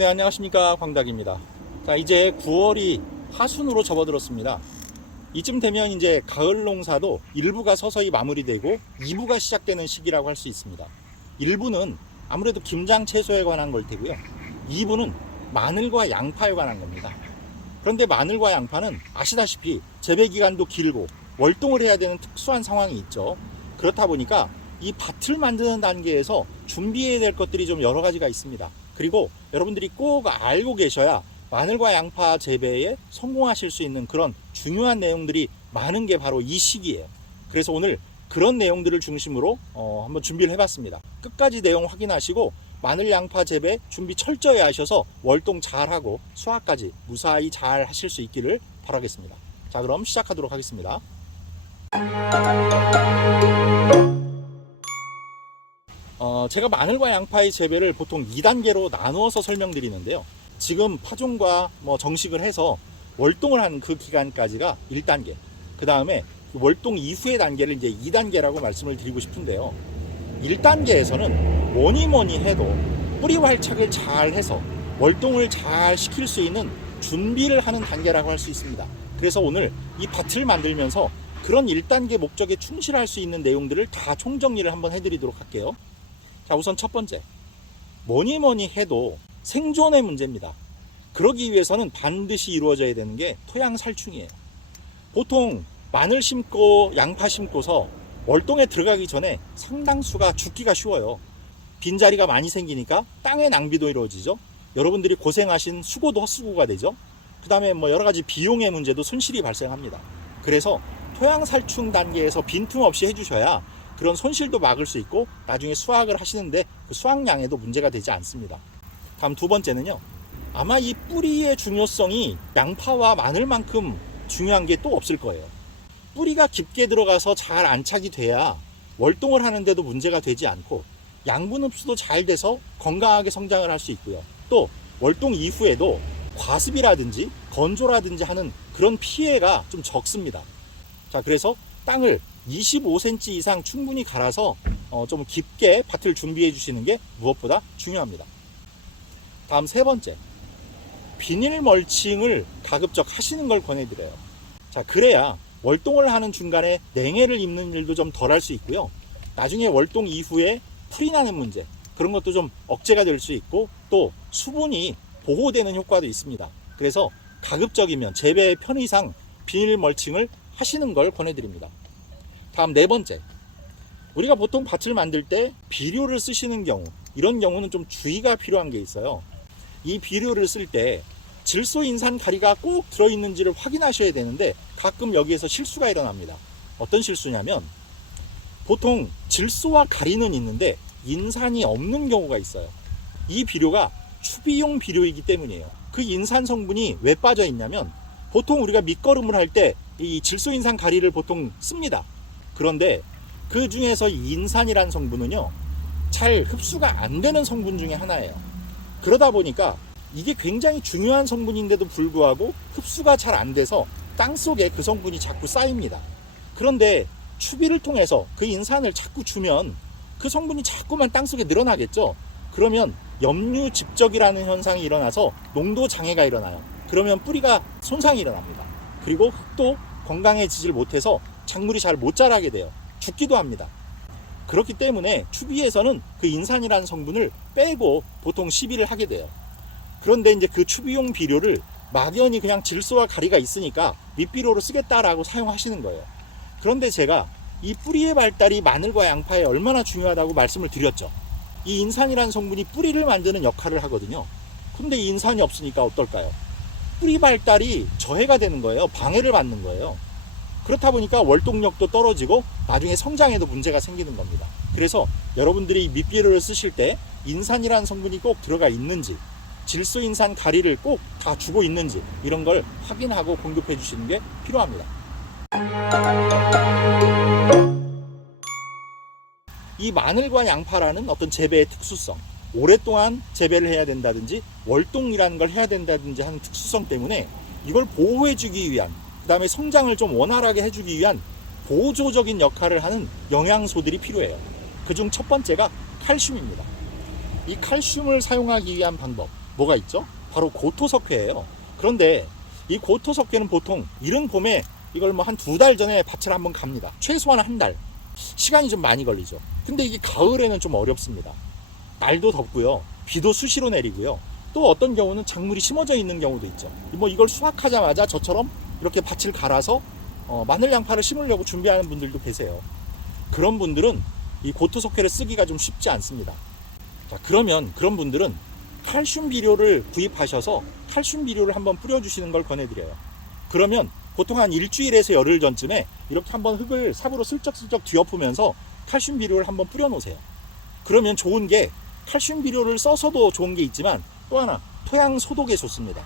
네, 안녕하십니까. 광닭입니다. 자, 이제 9월이 하순으로 접어들었습니다. 이쯤 되면 이제 가을 농사도 일부가 서서히 마무리되고 2부가 시작되는 시기라고 할 수 있습니다. 1부는 아무래도 김장 채소에 관한 걸 테고요. 2부는 마늘과 양파에 관한 겁니다. 그런데 마늘과 양파는 아시다시피 재배 기간도 길고 월동을 해야 되는 특수한 상황이 있죠. 그렇다 보니까 이 밭을 만드는 단계에서 준비해야 될 것들이 좀 여러 가지가 있습니다. 그리고 여러분들이 꼭 알고 계셔야 마늘과 양파 재배에 성공하실 수 있는 그런 중요한 내용들이 많은 게 바로 이 시기예요. 그래서 오늘 그런 내용들을 중심으로 어, 한번 준비를 해봤습니다. 끝까지 내용 확인하시고 마늘 양파 재배 준비 철저히 하셔서 월동 잘하고 수확까지 무사히 잘 하실 수 있기를 바라겠습니다. 자 그럼 시작하도록 하겠습니다. 어, 제가 마늘과 양파의 재배를 보통 2단계로 나누어서 설명드리는데요. 지금 파종과 뭐 정식을 해서 월동을 한 그 기간까지가 1단계. 그 다음에 월동 이후의 단계를 이제 2단계라고 말씀을 드리고 싶은데요. 1단계에서는 뭐니 뭐니 해도 뿌리 활착을 잘 해서 월동을 잘 시킬 수 있는 준비를 하는 단계라고 할 수 있습니다. 그래서 오늘 이 밭을 만들면서 그런 1단계 목적에 충실할 수 있는 내용들을 다 총정리를 한번 해드리도록 할게요. 자, 우선 첫 번째. 뭐니 뭐니 해도 생존의 문제입니다. 그러기 위해서는 반드시 이루어져야 되는 게 토양 살충이에요. 보통 마늘 심고 양파 심고서 월동에 들어가기 전에 상당수가 죽기가 쉬워요. 빈자리가 많이 생기니까 땅의 낭비도 이루어지죠. 여러분들이 고생하신 수고도 헛수고가 되죠. 그 다음에 뭐 여러 가지 비용의 문제도 손실이 발생합니다. 그래서 토양 살충 단계에서 빈틈없이 해주셔야 그런 손실도 막을 수 있고 나중에 수확을 하시는데 그 수확량에도 문제가 되지 않습니다. 다음 두 번째는요. 아마 이 뿌리의 중요성이 양파와 마늘만큼 중요한 게 또 없을 거예요. 뿌리가 깊게 들어가서 잘 안착이 돼야 월동을 하는데도 문제가 되지 않고 양분 흡수도 잘 돼서 건강하게 성장을 할 수 있고요. 또 월동 이후에도 과습이라든지 건조라든지 하는 그런 피해가 좀 적습니다. 자, 그래서 땅을 25cm 이상 충분히 갈아서 어, 좀 깊게 밭을 준비해 주시는 게 무엇보다 중요합니다. 다음 세 번째. 비닐 멀칭을 가급적 하시는 걸 권해드려요. 자, 그래야 월동을 하는 중간에 냉해를 입는 일도 좀 덜 할 수 있고요. 나중에 월동 이후에 풀이 나는 문제, 그런 것도 좀 억제가 될 수 있고, 또 수분이 보호되는 효과도 있습니다. 그래서 가급적이면 재배의 편의상 비닐 멀칭을 하시는 걸 권해드립니다. 다음 네 번째. 우리가 보통 밭을 만들 때 비료를 쓰시는 경우, 이런 경우는 좀 주의가 필요한 게 있어요. 이 비료를 쓸 때 질소 인산 가리가 꼭 들어있는지를 확인하셔야 되는데 가끔 여기에서 실수가 일어납니다. 어떤 실수냐면 보통 질소와 가리는 있는데 인산이 없는 경우가 있어요. 이 비료가 추비용 비료이기 때문이에요. 그 인산 성분이 왜 빠져 있냐면 보통 우리가 밑거름을 할 때 이 질소 인산 가리를 보통 씁니다. 그런데 그 중에서 이 인산이라는 성분은요 잘 흡수가 안 되는 성분 중에 하나예요. 그러다 보니까 이게 굉장히 중요한 성분인데도 불구하고 흡수가 잘 안 돼서 땅 속에 그 성분이 자꾸 쌓입니다. 그런데 추비를 통해서 그 인산을 자꾸 주면 그 성분이 자꾸만 땅 속에 늘어나겠죠. 그러면 염류 집적이라는 현상이 일어나서 농도 장애가 일어나요. 그러면 뿌리가 손상이 일어납니다. 그리고 흙도 건강해지질 못해서 작물이 잘 못 자라게 돼요. 죽기도 합니다. 그렇기 때문에 추비에서는 그 인산이라는 성분을 빼고 보통 시비를 하게 돼요. 그런데 이제 그 추비용 비료를 막연히 그냥 질소와 가리가 있으니까 밑비료로 쓰겠다라고 사용하시는 거예요. 그런데 제가 이 뿌리의 발달이 마늘과 양파에 얼마나 중요하다고 말씀을 드렸죠. 이 인산이라는 성분이 뿌리를 만드는 역할을 하거든요. 근데 이 인산이 없으니까 어떨까요? 뿌리 발달이 저해가 되는 거예요. 방해를 받는 거예요. 그렇다 보니까 월동력도 떨어지고 나중에 성장에도 문제가 생기는 겁니다. 그래서 여러분들이 밑비료를 쓰실 때 인산이라는 성분이 꼭 들어가 있는지 질소 인산 가리를 꼭 다 주고 있는지 이런 걸 확인하고 공급해 주시는 게 필요합니다. 이 마늘과 양파라는 어떤 재배의 특수성, 오랫동안 재배를 해야 된다든지 월동이라는 걸 해야 된다든지 하는 특수성 때문에 이걸 보호해 주기 위한 그 다음에 성장을 좀 원활하게 해주기 위한 보조적인 역할을 하는 영양소들이 필요해요. 그중 첫 번째가 칼슘입니다. 이 칼슘을 사용하기 위한 방법, 뭐가 있죠? 바로 고토석회예요. 그런데 이 고토석회는 보통 이른 봄에 이걸 뭐 한 두 달 전에 밭을 한번 갑니다. 최소한 한 달. 시간이 좀 많이 걸리죠. 근데 이게 가을에는 좀 어렵습니다. 날도 덥고요. 비도 수시로 내리고요. 또 어떤 경우는 작물이 심어져 있는 경우도 있죠. 뭐 이걸 수확하자마자 저처럼 이렇게 밭을 갈아서 어, 마늘 양파를 심으려고 준비하는 분들도 계세요. 그런 분들은 이 고토 석회를 쓰기가 좀 쉽지 않습니다. 자, 그러면 그런 분들은 칼슘 비료를 구입하셔서 칼슘 비료를 한번 뿌려주시는 걸 권해드려요. 그러면 보통 한 일주일에서 열흘 전쯤에 이렇게 한번 흙을 삽으로 슬쩍슬쩍 뒤엎으면서 칼슘 비료를 한번 뿌려놓으세요. 그러면 좋은 게 칼슘 비료를 써서도 좋은 게 있지만 또 하나 토양 소독에 좋습니다.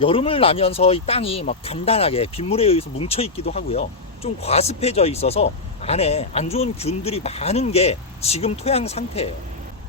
여름을 나면서 이 땅이 막 단단하게 빗물에 의해서 뭉쳐 있기도 하고요. 좀 과습해져 있어서 안에 안 좋은 균들이 많은 게 지금 토양 상태예요.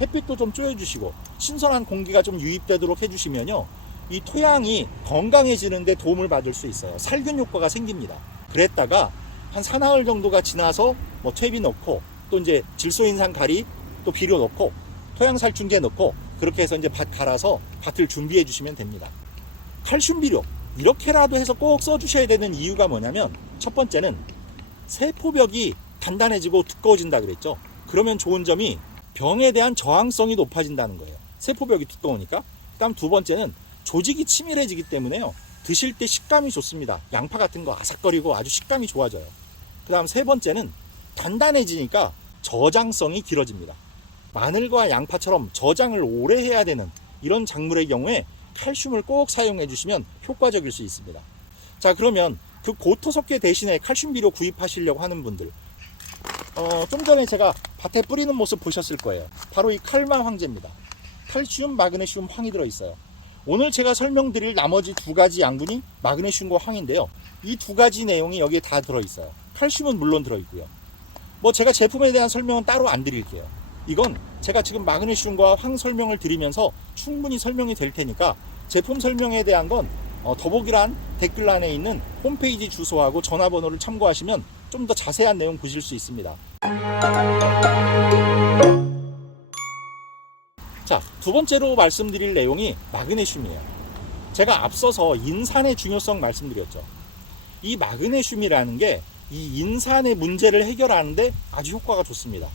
햇빛도 좀 쬐어주시고 신선한 공기가 좀 유입되도록 해주시면요. 이 토양이 건강해지는데 도움을 받을 수 있어요. 살균 효과가 생깁니다. 그랬다가 한 사나흘 정도가 지나서 뭐 퇴비 넣고 또 이제 질소인산 가리 또 비료 넣고 토양 살충제 넣고 그렇게 해서 이제 밭 갈아서 밭을 준비해 주시면 됩니다. 칼슘 비료 이렇게라도 해서 꼭 써주셔야 되는 이유가 뭐냐면 첫 번째는 세포벽이 단단해지고 두꺼워진다 그랬죠. 그러면 좋은 점이 병에 대한 저항성이 높아진다는 거예요. 세포벽이 두꺼우니까. 그다음 두 번째는 조직이 치밀해지기 때문에요. 드실 때 식감이 좋습니다. 양파 같은 거 아삭거리고 아주 식감이 좋아져요. 그다음 세 번째는 단단해지니까 저장성이 길어집니다. 마늘과 양파처럼 저장을 오래 해야 되는 이런 작물의 경우에 칼슘을 꼭 사용해 주시면 효과적일 수 있습니다. 자, 그러면 그 고토 석회 대신에 칼슘 비료 구입하시려고 하는 분들, 어, 좀 전에 제가 밭에 뿌리는 모습 보셨을 거예요. 바로 이 칼마 황제입니다. 칼슘, 마그네슘, 황이 들어있어요. 오늘 제가 설명드릴 나머지 두 가지 양분이 마그네슘과 황인데요. 이 두 가지 내용이 여기에 다 들어있어요. 칼슘은 물론 들어있고요. 뭐 제가 제품에 대한 설명은 따로 안 드릴게요. 이건 제가 지금 마그네슘과 황 설명을 드리면서 충분히 설명이 될 테니까 제품 설명에 대한 건 어, 더보기란 댓글란에 있는 홈페이지 주소하고 전화번호를 참고하시면 좀 더 자세한 내용 보실 수 있습니다. 자, 두 번째로 말씀드릴 내용이 마그네슘이에요. 제가 앞서서 인산의 중요성 말씀드렸죠. 이 마그네슘이라는 게 이 인산의 문제를 해결하는데 아주 효과가 좋습니다.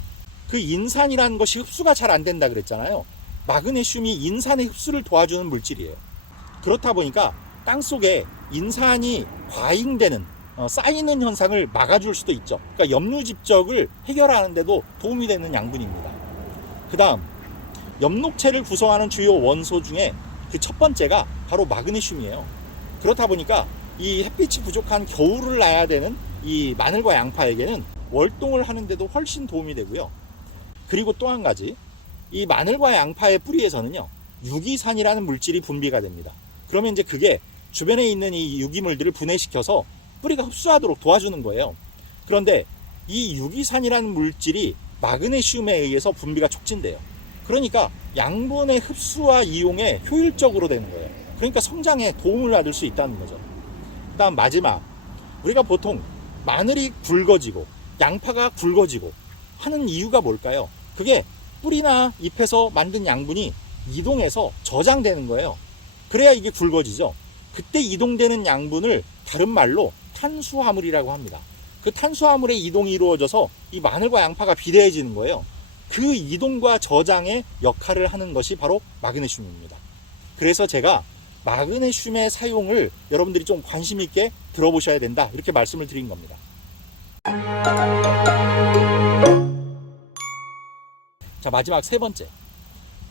그 인산이라는 것이 흡수가 잘 안 된다 그랬잖아요. 마그네슘이 인산의 흡수를 도와주는 물질이에요. 그렇다 보니까 땅 속에 인산이 과잉되는 어, 쌓이는 현상을 막아줄 수도 있죠. 그러니까 염류 집적을 해결하는데도 도움이 되는 양분입니다. 그 다음 엽록체를 구성하는 주요 원소 중에 그 첫 번째가 바로 마그네슘이에요. 그렇다 보니까 이 햇빛이 부족한 겨울을 나야 되는 이 마늘과 양파에게는 월동을 하는데도 훨씬 도움이 되고요. 그리고 또 한 가지 이 마늘과 양파의 뿌리에서는요 유기산이라는 물질이 분비가 됩니다. 그러면 이제 그게 주변에 있는 이 유기물들을 분해시켜서 뿌리가 흡수하도록 도와주는 거예요. 그런데 이 유기산이라는 물질이 마그네슘에 의해서 분비가 촉진돼요. 그러니까 양분의 흡수와 이용에 효율적으로 되는 거예요. 그러니까 성장에 도움을 받을 수 있다는 거죠. 그 다음 마지막. 우리가 보통 마늘이 굵어지고 양파가 굵어지고 하는 이유가 뭘까요? 그게 뿌리나 잎에서 만든 양분이 이동해서 저장되는 거예요. 그래야 이게 굵어지죠. 그때 이동되는 양분을 다른 말로 탄수화물이라고 합니다. 그 탄수화물의 이동이 이루어져서 이 마늘과 양파가 비대해지는 거예요. 그 이동과 저장의 역할을 하는 것이 바로 마그네슘입니다. 그래서 제가 마그네슘의 사용을 여러분들이 좀 관심 있게 들어보셔야 된다. 이렇게 말씀을 드린 겁니다. 자, 마지막 세 번째.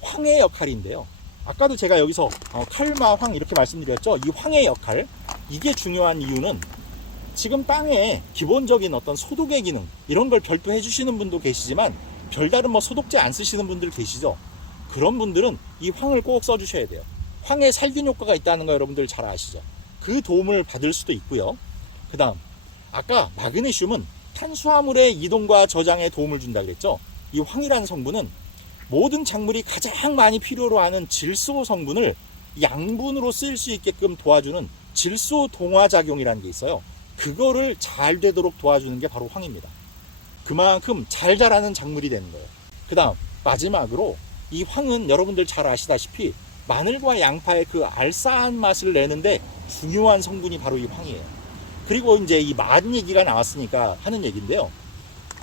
황의 역할인데요. 아까도 제가 여기서 어, 칼마 황 이렇게 말씀드렸죠. 이 황의 역할. 이게 중요한 이유는 지금 땅에 기본적인 어떤 소독의 기능 이런 걸 별도 해주시는 분도 계시지만 별다른 뭐 소독제 안 쓰시는 분들 계시죠. 그런 분들은 이 황을 꼭 써주셔야 돼요. 황에 살균 효과가 있다는 거 여러분들 잘 아시죠? 그 도움을 받을 수도 있고요. 그 다음, 아까 마그네슘은 탄수화물의 이동과 저장에 도움을 준다 그랬죠? 이 황이라는 성분은 모든 작물이 가장 많이 필요로 하는 질소 성분을 양분으로 쓸 수 있게끔 도와주는 질소 동화 작용이라는 게 있어요. 그거를 잘 되도록 도와주는 게 바로 황입니다. 그만큼 잘 자라는 작물이 되는 거예요. 그 다음, 마지막으로 이 황은 여러분들 잘 아시다시피 마늘과 양파의 그 알싸한 맛을 내는데 중요한 성분이 바로 이 황이에요. 그리고 이제 이만 얘기가 나왔으니까 하는 얘기인데요.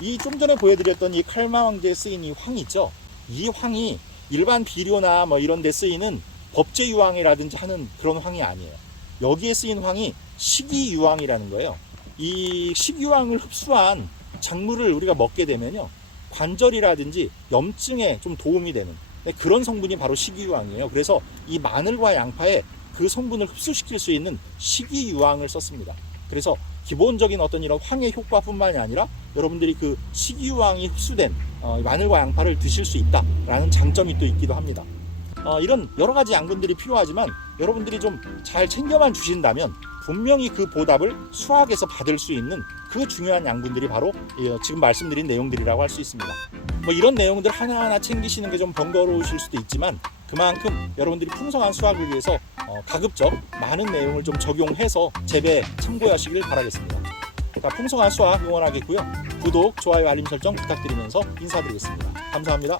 이 좀 전에 보여드렸던 이 칼마 황제에 쓰인 이 황 있죠. 이 황이 일반 비료나 뭐 이런 데 쓰이는 법제 유황이라든지 하는 그런 황이 아니에요. 여기에 쓰인 황이 식이 유황이라는 거예요. 이 식이유황을 흡수한 작물을 우리가 먹게 되면요. 관절이라든지 염증에 좀 도움이 되는 네, 그런 성분이 바로 식이유황이에요. 그래서 이 마늘과 양파에 그 성분을 흡수시킬 수 있는 식이유황을 썼습니다. 그래서 기본적인 어떤 이런 황의 효과뿐만이 아니라 여러분들이 그 식이유황이 흡수된 어, 마늘과 양파를 드실 수 있다라는 장점이 또 있기도 합니다. 어, 이런 여러 가지 양분들이 필요하지만 여러분들이 좀 잘 챙겨만 주신다면 분명히 그 보답을 수학에서 받을 수 있는 그 중요한 양분들이 바로 이, 지금 말씀드린 내용들이라고 할 수 있습니다. 뭐 이런 내용들 하나하나 챙기시는 게 좀 번거로우실 수도 있지만 그만큼 여러분들이 풍성한 수학을 위해서 어, 가급적 많은 내용을 좀 적용해서 재배 참고하시길 바라겠습니다. 그러니까 풍성한 수학 응원하겠고요. 구독, 좋아요, 알림 설정 부탁드리면서 인사드리겠습니다. 감사합니다.